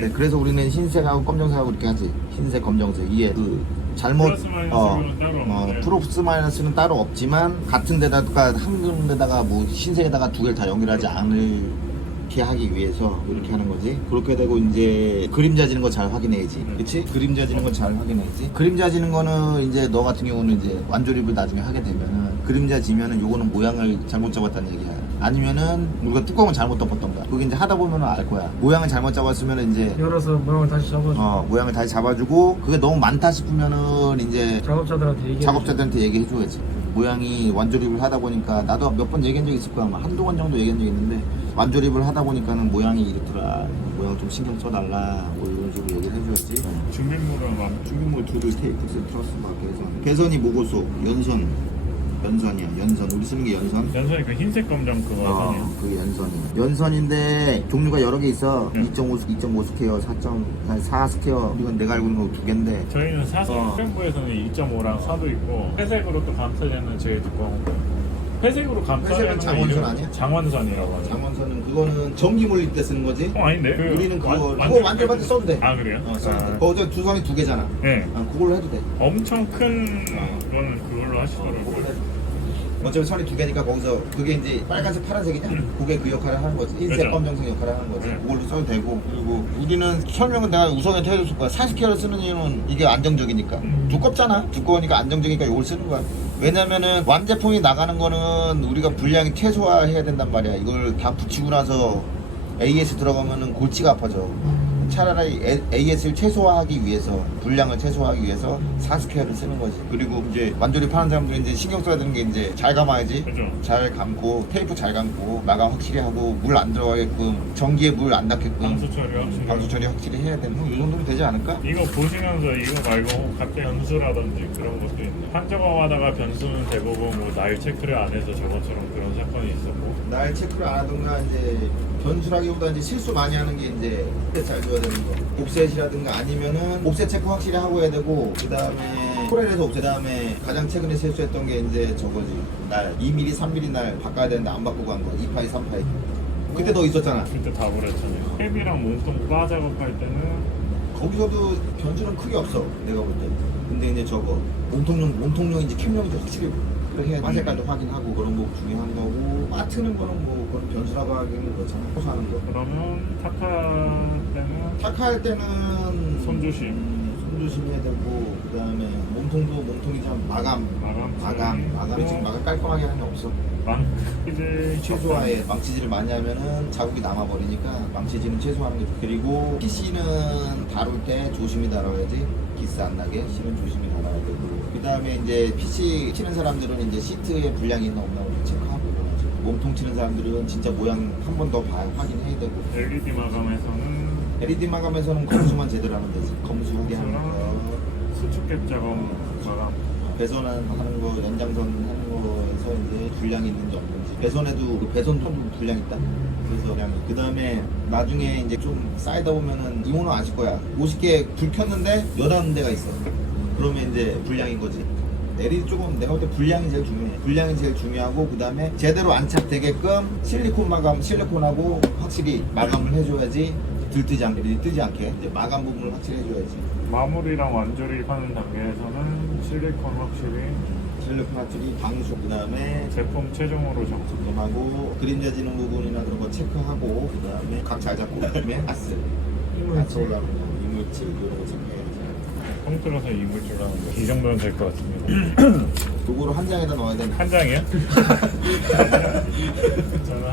네, 그래서 우리는 흰색하고 검정색하고 이렇게 하지. 흰색, 검정색. 이게 그 잘못 플러스 마이너스는 따로 어, 없는데. 프로스 마이너스는 따로 없지만 같은 데다가 한 군데다가 뭐 흰색에다가 두 개를 다 연결하지 않게 하기 위해서 이렇게 하는 거지. 그렇게 되고 이제 그림자 지는 거 잘 확인해야지. 그치? 그림자 지는 거 잘 확인해야지. 그림자 지는 거는 이제 너 같은 경우는 이제 완조립을 나중에 하게 되면은 그림자 지면은 요거는 모양을 잘못 잡았다는 얘기야. 아니면은 우리가 뚜껑을 잘못 덮었던가. 그게 이제 하다 보면은 알 거야. 모양을 잘못 잡았으면은 이제 열어서 모양을 다시 잡아주고. 어, 모양을 다시 잡아주고 그게 너무 많다 싶으면은 이제 작업자들한테 얘기해 작업자들한테 얘기해 줘야지. 모양이 완조립을 하다 보니까 나도 몇 번 얘기한 적 있을 거야. 아마 한두 번 정도 얘기한 적 있는데 완조립을 하다 보니까는 모양이 이렇더라. 모양 좀 신경 써달라. 뭐 이런 식으로 얘기를 해줘야지. 준비물은 막 중국물 두들 테이프 트러스 막 개선 개선이 모고소 연선 연선이야 연선 우리 쓰는 게 연선 연선이 그 흰색 검정 그거 어, 아니에요? 그게 연선이야. 연선인데 종류가 여러 개 있어. 응. 2.5, 2.5 스퀘어, 4.4 4 스퀘어. 이건 내가 알고 있는 거 두 개인데. 저희는 사실 어. 프랭부에서는 2.5랑 4도 있고 회색으로 또 감싸려는 제일 두꺼운 거 회색으로 회색은 장원선 아니야? 장원선이라고 하죠 장원선은 그거는 전기 몰릴 때 쓰는 거지. 어 아닌데? 그 우리는 그거 완- 그거 완전- 완전 받을 써도 돼. 아 그래요? 어, 써도 돼. 아, 거기서 두 선이 두 개잖아. 네 아, 그걸로 해도 돼. 엄청 큰 어. 거는 그걸로 하시더라고요 어차피 선이 두 개니까 거기서 그게 이제 빨간색 파란색이냐? 그게 그 역할을 하는 거지. 흰색 그렇죠. 검정색 역할을 하는 거지. 네. 그걸로 써도 되고. 그리고 우리는 설명은 내가 우선에 해줬을 거야. 40개를 쓰는 이유는 이게 안정적이니까. 음. 두껍잖아. 두꺼우니까 안정적이니까 이걸 쓰는 거야. 왜냐면은 완제품이 나가는 거는 우리가 분량이 최소화해야 된단 말이야. 이걸 다 붙이고 나서 AS 들어가면은 골치가 아파져. 차라리 AS를 최소화하기 위해서 분량을 최소화하기 위해서 4스퀘어를 쓰는 거지. 그리고 이제 완조립 하는 사람들이 이제 신경 써야 되는 게 이제 잘 감아야지. 그죠. 잘 감고 테이프 잘 감고 마감 확실히 하고 물 안 들어가게끔 전기에 물 안 닿게끔. 방수 처리 확실히. 방수 처리 확실히 해야 되는 뭐이 정도면 되지 않을까? 이거 보시면서 이거 말고 갑자기 변수라든지 그런 것도 있네. 한 작업하다가 변수는 대부분 뭐날 체크를 안 해서 저번처럼 그런 사건이 있었고. 날 체크를 안 하던가 이제 변수라기보다 이제 실수 많이 하는 게 이제 잘 줘야 되는 거. 옵셋이라든가 아니면은 옵셋 체크 확실히 하고 해야 되고 그 다음에 코렐에서 옵셋 다음에 가장 최근에 실수했던 게 이제 저거지. 날 2mm 3mm 날 바꿔야 되는데 안 바꾸고 한 거. 2파이 3파이 그때 너 있었잖아. 그때 다 그랬잖아요 탭이랑 몸통 바 작업할 때는 거기서도 변수는 크게 없어 내가 볼 때. 근데 이제 저거 몸통용 몸통용인지 캠용인지 확실히. 그렇게 해야 색깔도 확인하고 그런 거 중요한 거고 마트는 거는 뭐 그런 변수라고 하기는 그렇잖아. 호소하는 거. 그러면 타카 때는 타카할 때는 손 조심. 음, 손조심해야 되고 그 다음에 몸통도 몸통이지만 마감. 마감. 마감. 마감이 지금 마감 깔끔하게 하는 게 없어. 망 이제 최소화에 망치질을 많이 하면은 자국이 남아버리니까 망치질은 최소화하는 게 그리고 PC는 다룰 때 조심히 다뤄야지. 기스 안 나게 실은 조심히 다뤄야 되고. 그 다음에 이제 PC 치는 사람들은 이제 시트에 불량이 있나 없나 를 체크하고. 몸통 치는 사람들은 진짜 모양 한 번 더 봐야 확인해야 되고. LED 마감에서는 LED 마감에서는 검수만 제대로 하면 되지. 검수하게 하는 거. 수축갭 작업 마감. 배선하는 거 연장선 하는 거에서 이제 불량이 있는지 없는지. 배선에도 그 배선 톤도 불량 있다? 그래서 그냥 그 다음에 나중에 이제 좀 쌓이다 보면은 이모는 아실 거야. 50개 불 켰는데 여덟 대가 있어. 그러면 이제 불량인 거지. LED 조금 내가 볼 때 불량이 제일 중요해. 불량이 제일 중요하고 그 다음에 제대로 안착되게끔 실리콘 마감 실리콘하고 확실히 마감을 해줘야지 들뜨지 않게 뜨지 않게 이제 마감 부분을 확실히 해줘야지 마무리랑 완조립하는 단계에서는 실리콘 확실히 실리콘 확실히 방수 그 다음에 제품 최종으로 정수 점검하고 그림자 지는 부분이나 그런 거 체크하고 그 다음에 각 잘 잡고 그다음에 올라오는 거 이물질 이런 거 체크해야지 통틀어서 이물질 하는 거. 이 정도는 될 것 같습니다. 요거를 한 장에다 넣어야 되는 한 장이요? 저는